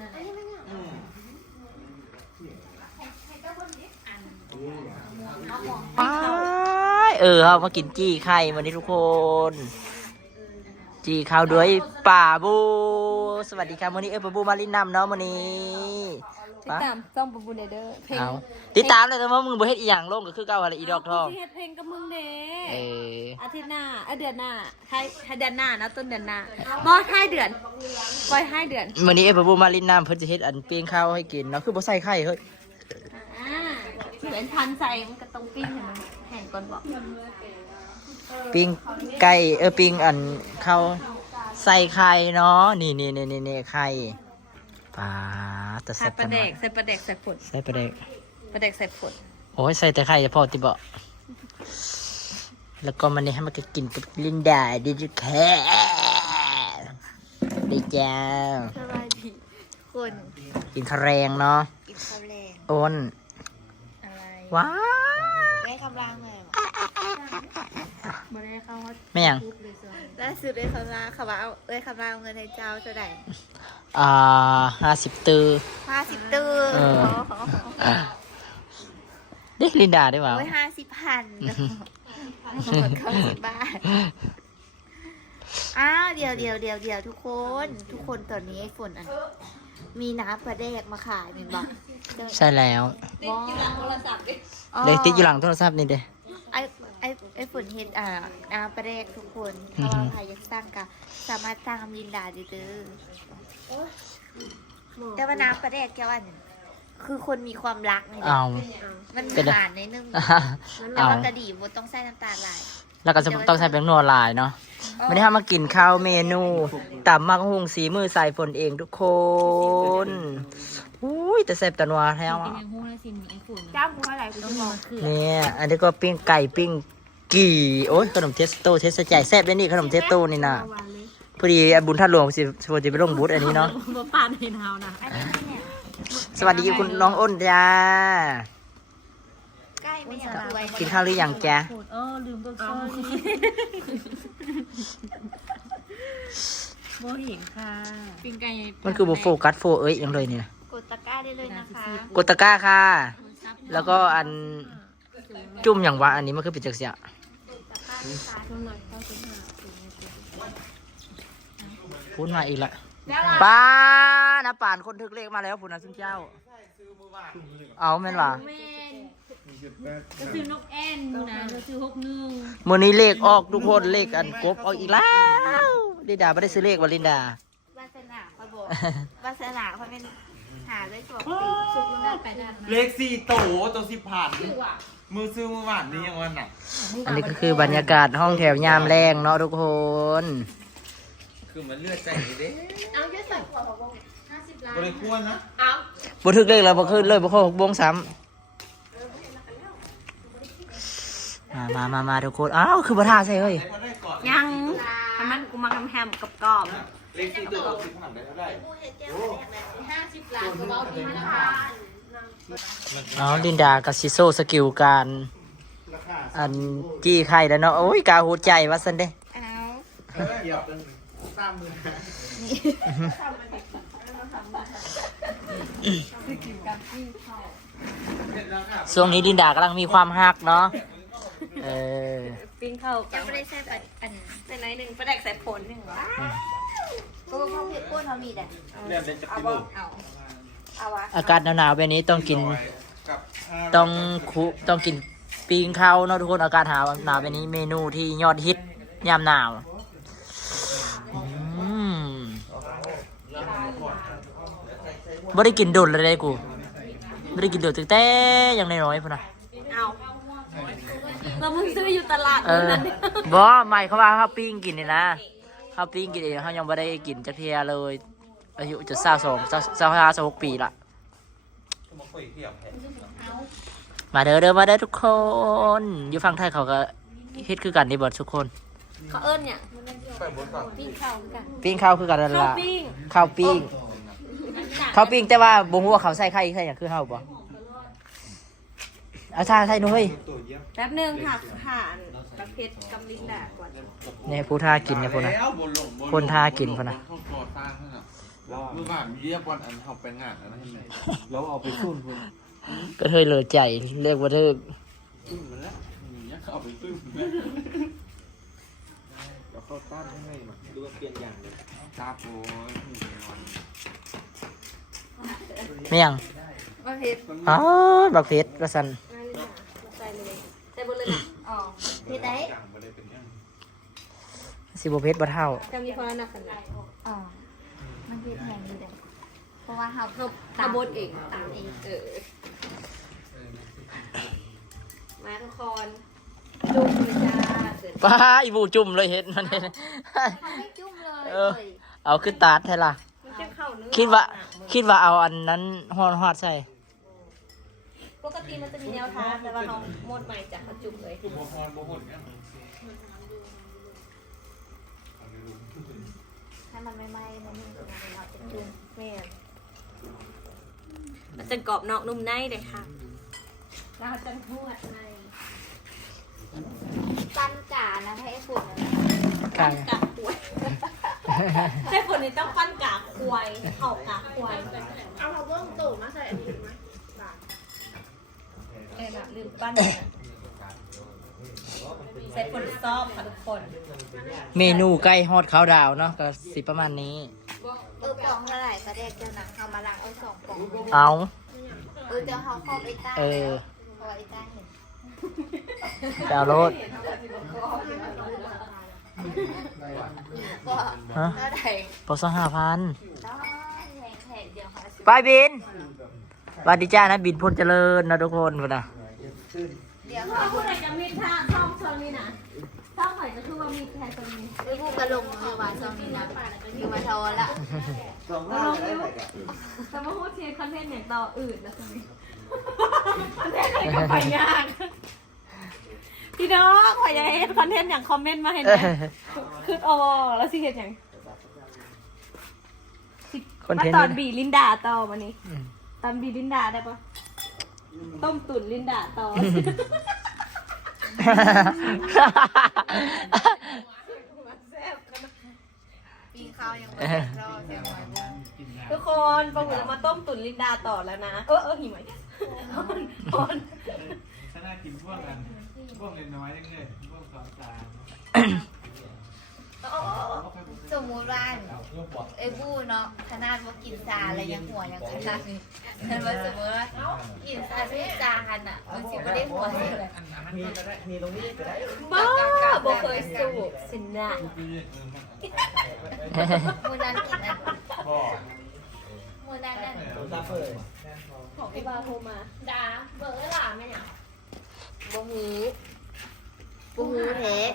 นั่นแหละอืมไปเออเอามากินจี้ไข่วันนี้ทุกคน จี้ข้าวด้วยป่าบู สวัสดีครับวันนี้เออป่าบูมาลินนำเนาะวันนี้ ติดตามจ้องปูบูเนเดอร์เพลงเอาติดตามเลยแต่ว่ามึงบ่เฮ็ดอีหยังลงก็คือเก่าอะไรอีดอกทองเฮ็ดเพลงกับมึงเด้เอออาทิตย์หน้าเอ้ยเดือนหน้าท้ายท้ายเดือนหน้านะต้นเดือนหน้าบอท้ายเดือนปล่อยท้ายเดือนวันนี้เออป่าบูมาลินนำเพิ่นจะเฮ็ดอันเปียงข้าวให้กินเนาะคือบ่ใส่ไข่เฮ้ยอ่าเหมือนพันใส่มันก็ต้องปิ้งให้มันแห้งก่อนบอกปิ้งไก่เออปิ้งอันข้าวใส่ไข่เนาะนี่นี่นี่นี่นี่ไข่ ปลาตะใส่แซ่บปลาจังแดเนาะกใส่ปลาแดกใส่ผลใส่ปลาแดกปลาแดกใส่ผลโอ้ยใส่แต่ไข่จะพอติบ่แล้วก็มันนี่ให้มันก็กินกับลินดาดิจิแค่ดีจ้าสบายดีคนกินข้าวแรงเนาะกินข้าวแรงอ้นอะไรว้าว ได้คำรางเลย บ่ได้เข้าว่าไม่ยังล่าสุดได้คำรางคำว่าเอาเอ้ยคำรางเอาเงินให้เจ้าเท่าไหร่อ่าห้าสิบตือ ห้าสิบตื้อเออ เด็กลินดาได้เปล่า โอ้ยห้าสิบพันเข้าสิบบาทอ้าวเดี๋ยวเดี๋ยวเดี๋ยวเดี๋ยวทุกคน ทุกคนตอนนี้ไอ้ฝนอะมีน้ำปลาแดกมาขายเป็นบอกใช่แล้ว ติดอยู่หลังโทรศัพท์ดิเด็กติดอยู่หลังโทรศัพท์นี่เด้ ไอ้ ไอ้ไอ้ฝนเห็นอ่าน้ำปลาแดกทุกคนอืถ้าอฮึว่าใครอยากสร้างก็สามารถสร้างมินดาได้เด้อแต่ว่าน้ำปลาแดกแกว่าเนี่ยคือคนมีความรักไงเอา มันเป็นไรหวานในดนึงแต่เอาว่ากระดี่บดต้องใส่น้ำตาลลาย แล้วก็จะต้องใช้แป้งนัวลายเนาะวันนี้ทำมากินข้าวเมนูตำมักหุงสีมือใส่ฝนเองทุกคน อุ้ยแต่แซ่บแตะนัวแท้วอะจ้างกูเท่าไหร่กูจะบอกคือเนี่ย อันนี้ก็ปิ้งไก่ปิ้งกี่โอ้ยขนมเทสโต้เทสใจแซ่บเลยนี่ขนมเทสโต้นี่นะพอดีอะบุญท่านหลวงสิสวัสดีไปลงบูธอันนี้เนาะบ่ปานให้เฮานะอันนี้เนี่ยสวัสดีคุณน้องอ้นจ้าใกล้ไม่อยากรวยกินข้าวหรือยังจ๊ะเออลืมต้นซอยบ่เห็นค่ะ ปิ้งไก่ มันคือโบโฟกัสโฟเอ้ยยังเลยนี่นะกด ตะกร้าได้เลยนะคะกดตะกร้าค่ะ แล้วก็อันจุ่มอย่างวะอันนี้มันคือปิดจักเสียพูดมาอีกละป้านะป่านคนทึกเลขมาแล้วพูดนะซุนเจ้า เอาแม่นว่ะแม่นก็ซื้อนกแอ่นนะก็ซื้อหกหนึ่งมื่อนี้เลขออกทุกคนเลขอันกบออกอีกแล้วลินดาไม่ได้ซื้อเลขวะลินดาวาสนาพระบอกวาสนาเขาเป็น หาเลยตัวปีสุกแล้วไปนั่นเลขสี่โตตัวสิบผ่านมือซื้อมือหวานนี่ยังวันน่ะอันนี้ก็คือบรรยากาศห้องแถวยามแรงเนาะทุกคน คือมันเลือดใจเด้เอาเยอะสุดกว่าพระบอกห้าสิบล้านบริควรนะเอาบ่ถึกเลขแล้วบ่ขึ้นเลยบ่เข้าหกโมงซ้ำมามามามาทุกคน อ้าว คือบ่ท่าใช่เฮ้ยได้มาได้ก่อนยังให้มันกูมาทำแฮมกับกรอบ เลขสี่ตัวตัวสิบผ่านได้เท่าไหร่ผู้เฮ็ดแก้วแรกเลยห้าสิบล้านก็เราดีนะคะเนาะลินดากับซิโซสกิลการ อันจี้ไข่แล้วเนาะโอ้ยกาหูใจว่าซั่นเด้เอาเกี่ยวกันสามมือช่วงนี้ลินดากำลังมีความฮักเนาะเออปิ้งข้าวจะไม่ได้ใส่ปัดอันใส่ไหนหนึ่งปลาแดกใส่ผลหนึ่งวะ ก็พ่อเพชรก้นเขามีแต่เรียนเป็นจักรบุเอาเอาวะอากาศหนาวๆแบบนี้ต้องกินกับต้องคุต้องกินปีงข้าวเนาะทุกคนอากาศหนาวหนาวแบบนี้เมนูที่ยอดฮิตยามหนาวอืมบ่ได้กินโดนเลยเด้กูบ่ได้กินโดนตั้งแต่ยังน้อยๆพุ่นน่ะ เอาเรามึงซื้ออยู่ตลาดเอนู่นอนั่นบ่หมายเขามว่าข้าวปิ้งกินนี่นะ ข้าวปิ้งกินเองเขายังบ่ได้กินจักเทียเลย อายุจะ22 25 26ปีละมาคุยเทียบแทนมาเด้อเด้อมาเด้อทุกคน อยู่ฝั่งไทยเขาก็เฮ็ดคือกันนี่เบิดทุกคนเขาเอิ้นเนี่ยไปบนฝั่งปิ้งข้าวกันปิ้งข้าวคือกันนั่นข้าวล่ะปิ้งข้าวปิ้งข้าวปิ้งแต่ว่าบ่ฮู้ว่าเขาใส่ไข่ใส่หยังคือเฮาบ่เอาท่าใส่หน่อยตัวเยี่ยมแป๊บหนึงค่ะผ่าน ตะเพ็ดกำลิงแดดก่อนนี่ผู้ท่ากินเนี่ยพุ่นน่ะแล้วบนลงคนทากินพุ่นน่ะเข้าคอสร้างนั่นน่ะมือหวานเยียบวันอันเขาไปงานอันนั้นเห็นไหมแล้วเอาไปซุ่นคุณก็เธอเหลือใจเรียกว่าเธอตึ้มมาแล้วอย่างเงี้ยเขาเอาไปตึ้มแล้วเขาตั้งให้มาดูว่าเปลี่ยนอย่างเลยตาโป้ยไม่ยังมาเพชรอ๋อบักเพชรกระสันใส่เลยใส่บนเลยนะอ๋อ เพชรได้จังไปเลยเป็นยังสิบเพชรบ่เท่า จะมีคนละหนักขนาดอ๋อ มันเพชรแพงอยู่เด้อเพราะว่าเขาเขาตาบดเองตามเองเออมาทุกคนจุ่มเลยจ้าเสร็จป้าอีบูจุ่มเลยเห็ดมันเนี่ยเขาไม่จุ่มเลยเออ เอาขึ้นตาดให้ล่ะ มันจะเข้าเนื้อคิดว่า คิดว่าเอาอันนั้นฮอดฮอดใส่ ปกติมันจะมีแนวทางแต่ว่าน้องหมดใหม่จากจุ่มเลยคือโบฮอนโบฮอนเนี่ยให้มันไม่ไหม้นะนี่เราจะจุ่มแม่มันจะกรอบนอกนุ่มในเลยค่ะเราจะนวดในปั้นจ่านะให้ไอ้ฝุ่นนะใช่กากควยใช่คนนี้ต้องปั้นกากควายเข่ากากควายเอาเราเบิ้งตู่มาใส่อันนี้ไหมเออ ลืมปั้นใส่คนซอบค่ะทุกคนเมนูใกล้ฮอดเขาดาวเนาะก็สิประมาณนี้ เออปองเท่าไหร่ประเด็กเจ้าหนังเขามาล้างเอาสองปองเอา เออเจ้าเขาเข้าไปใต้เออเพราะว่าไอ้ใต้เห็นดาวโรดก็ฮะเท่าไหร่ปอสองห้าพันต้องแพงแพงเดียวเขาสิไปบินสวัสดีจ้านะบินพลเจริญนะทุกคนพุ่นนะ เดี๋ยวถ้าเขาพูดอะไรจะมีท่าซ่อมซ่อมนี่นะซ่อมหน่อยจะคือว่ามีแค่ตรงนี้ไปพูดกระลงมือวานซองนี้นะอยู่มาทอละสองห้าได้ไหมกันแต่ว่าพูดเทียนคอนเทนต์อย่างต่ออื่นนะตรงนี้คอนเทนต์อะไรก็ไปยากพี่น้องขออย่าให้คอนเทนต์อย่างคอมเมนต์มาเห็นไหเอมอคือโอแล้วสิเห็นอย่างคอนมาเทนต์ตอนนี่บีลินดาต่อวันนี้อืมตอนบีลินดาได้ปะ ต้มตุ๋นลินดาต่อ ปีข้าวยังไม่ได้รอเสียงหอยบุ้งทุกคนปลาหมึกมาต้มตุ๋นลินดาต่อแล้วนะ เออเออหิมะพอนพอนถ้าน่ากินพวกกันพวกเล็กน้อยยังไงพวกสองจาน สมมุติว่าไอ้บู้เนาะขนาดว่ากินซาแล้วยังหัวยังขนาดนี้เห็นว่าสมมติว่ากินซาทุกจานอะมันสิไม่ได้หัวเลยมีก็ได้มีตรงนี้ก็ได้บ้าบ่เคยสูบสินนะมือนั้นกินอันบอกมือนั้นนั่นตาเปิดของพี่บาโทรมาดาเบอร์หลานไหมเนี่ยบูฮูบูฮูเทะ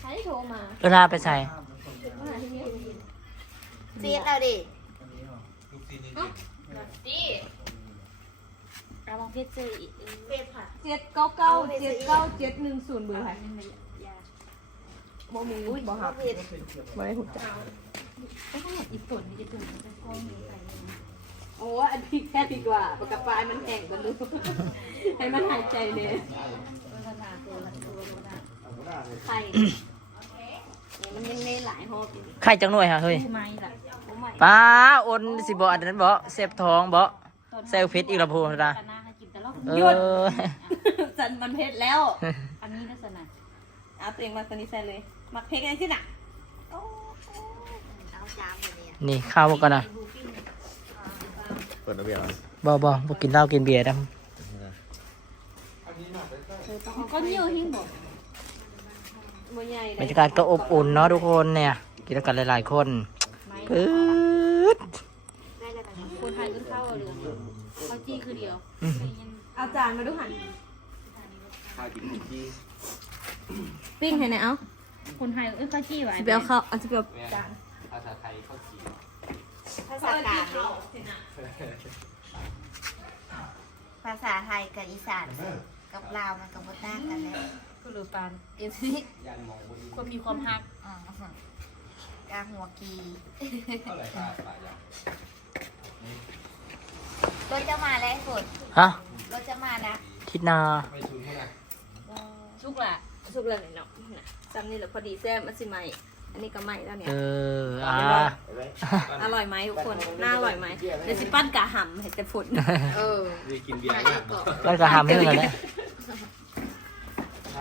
ใครโทรมาเวลาไปใส่มาหาที่นี่ซีดเอาดิเราลองเพชรเจออีกเพชรค่ะเจ็ดเก้าเก้าเจ็ดเก้าเจ็ดหนึ่งศูนย์เบอร์ค่ะบ่มีบ่หับผิดบ่ได้หุบจักอีกฝนนี่จะตื่นจะฟ้องไปโอ้อันนี้แค่ดีกว่าปากกาปลายมันแห้งกันดูให้มันหายใจเลย ไข่มันยังได้หลายหอบอยู่ไข่จังหน่วยฮะเฮ้ย ไม่ล่ะโอ้ไม่ป้าโอนสิบ่อันนั้นบ่เซฟท้องบ่เซลฟิตอีกและพูนะเอหยุดอจันมันเพชรแล้ว อันนี้ลักษณะเอาตัวเองมาตัวนี้ใส่เลยมักเพชรกันที่ไหนเอาจามอยู่เนี่ยนี่ข้าวบ่กันนะเปิดระเบียบบ่บ่บ่กินเหล้ากินเบียร์ดก็เยอะหิ้งบอก บัวใหญ่ำบรรยากาศก็อบอุ่นเนาะทุกคนเนี่ย กินกันหลาย ๆ คนปึ๊ดได้แล้วกันนะคนไทยก็เข้าหรือเขาจี้คือเดียวอืมเอาจานมาดูหันข้าวกินที่ปิ้งให้ไหนเอา คนไทยเอ้ยเขาจี้ไว้จะไปเอาข้าวเอาจะไปเอาจานภาษาไทยข้าวจีภาษากลางดิภาษาไทยกับอีสานกับลาวมันก็บ่ต่างกันเลย คือหรือปานเดี๋ยวนี้ยันมองบนคนมีความฮักอ๋อกลางหัวกีเท่าไหร่ก็ตายอย่างรถจะมาแล้วฝนฮะรถจะมาแล้วทิศนาไม่ชุนเท่าไหร่ชุกละสุกแล้วไหนเนาะน่ะจำนี่แหละพอดีแซ่บมันสิใหม่อันนี้ก็ใหม่แล้วเนี่ยเอออ่าอร่อยไหมทุกคนน่าอร่อยไหมเดี๋ยวสิปั้นกะหำเห็ดกระฝุ่นเออกินเบียร์ก็กระหำเรื่องอะไร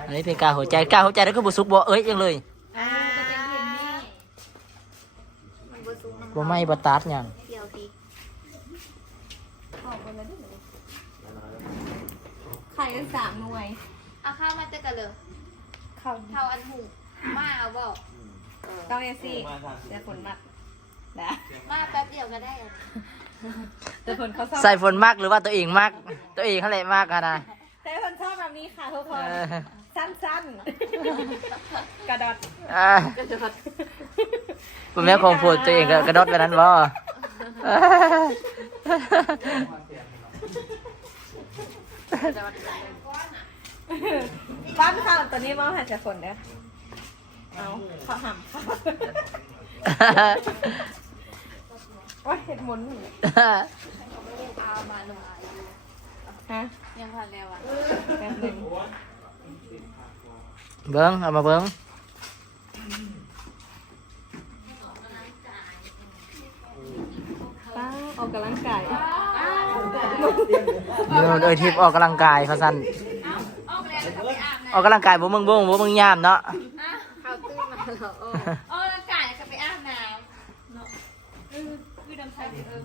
อันนี้เป็นกาหัวใจกาหัวใจแล้วก็บุสุกบ่เอ้ยยังเลยอ่ามันบ่ซุกน้ำบ่ไม่บ่ตัดหยังเดี๋ยวดิไข่กันสามหน่วยเอาข้าวมาเจอกันเลยข้าวข้าวอันหูมาเอาบ่ต้องเอซี่เดี๋ยวฝนมัดนะมาแป๊บเดียวก็ได้อะเดี๋ยวฝนเขาชอบใส่ฝนมากหรือว่าตัวเองมาก ตัวเองเขาแหละมากอะนะแต่ฝนชอบแบบนี้ค่ะทุกคเอนอ สั้นๆ กระดดอ่ากระดดคุณแม่คงพูดตัวเองก็กระโดดไปนั้นบ่บ้านข้าวตัวนี้มองหาจากฝนเด้อเอาข้าวหำข้าวว่าเห็ดหมุนนี่ฮะยังพันแล้วอะแป๊บหนึง เบิ้งเอามาเบิ้งป้าออกกำลังกายเดี๋ยวโดยทิพย์ออกกำลังกายเขาสั่นออกกำลังกายบ่มึงบ่มึงบ่มึงยามเนาะข้าวตื้นมาแล้วเออเออแล้วกายก็ไปอาบน้ำเนาะเออคือดำใส่เออ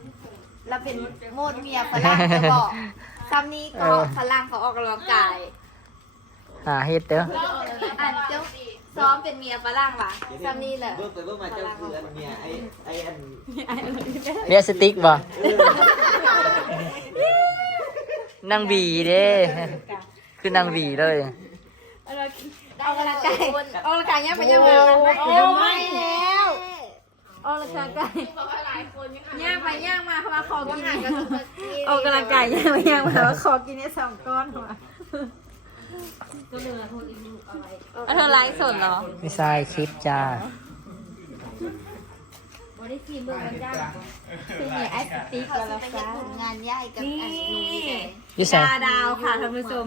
เราเป็นโมดเมียฝรั่งจะบอกคำนี้ก็ฝรั่งเขาออกกำลังกาย หาเฮ็ดเด้ออันเจ้าซ้อมเป็นเมียฝรั่งว่ะคำนี้แหละเบิ่งไปเบิ่งมาเจ้าคืออันเนี้ยไอ้ไอ้อันเรียกสติ๊กบ่นางบีเด้คือนางบีเลยได้กำลังกายออกกำลังกายเนี่ยไปยังไงโอ้ไม่แล้วออกกำลังกายย่างไปย่างมาเพราะว่าคอกินออกกำลังกายย่างไปย่างมาว่าคอกินเนี่ยสองก้อนหัวเอาเธอไลฟ์สดเหรอ ไม่ใช่คลิปจ้าคือมีไอสติ๊กเขาแล้วจะล่ะไปเห็นจ้าผลงานใหญ่กับอันนี้ไงอยู่ใส่ดาดาวค่ะท่านผู้ชม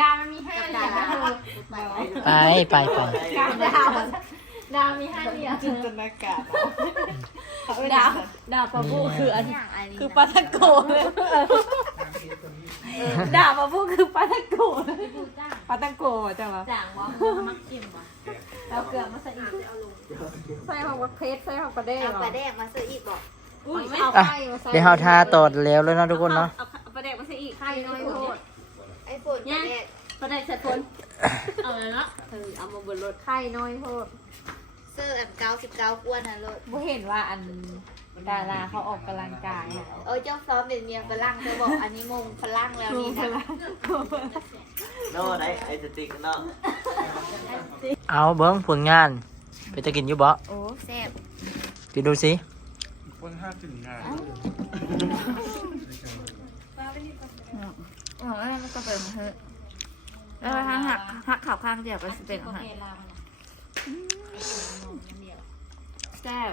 ดาวมันมีห้าเหลี่ยมไปไปไปดาวดาวมีห้าเหลี่ยมจินตนาการดาวดาวปะบูคืออันอย่างอันนี้คือปาทังโกเลย ดาวปะบูคือปาทังโกเลยปาทังโกจ้ะวะจ่างวะมักจิ้มวะเอาเกลือมาใส่อีกใส่ของวัดเพชรใส่ของประเด้เอาเหรอปลาแดกมาซื้ออีกบอกอุ้ยเอาอะไข่มาใส่เดี๋ยวเฮาทาตอดแล้วแล้วเนาะทุกคนเนาะเอาประเด้มาใส่อีกไข่น้อยโทษไอ้ฝนปลาแดกประเด้ใส่ฝนเอาเลยเนาะเออเอามาบนรถไข่น้อยโทษเสื้ออันเก้าสิบเก้าอ้วนนะโลดบ่เห็นว่าอัน ดาราเขาออกกำลังกายอะเออเจ้าซ้อมเป็นเมียฝรั่งเธอบอกอันนี้มงฝรั่งแล้วนี่นะโน่ไอ้ไอ้สติ๊กเนาะเอาเบิ้งผลงานไปจะกินอยู่บ่โอ้แซ่บกินดูสิคนห้าถึงงานอ๋อแล้วมันก็เป็นเฮ้ยแล้วถ้าหักหักข่าวข้างเดียวก็จะเป็นอาหารแซ่บ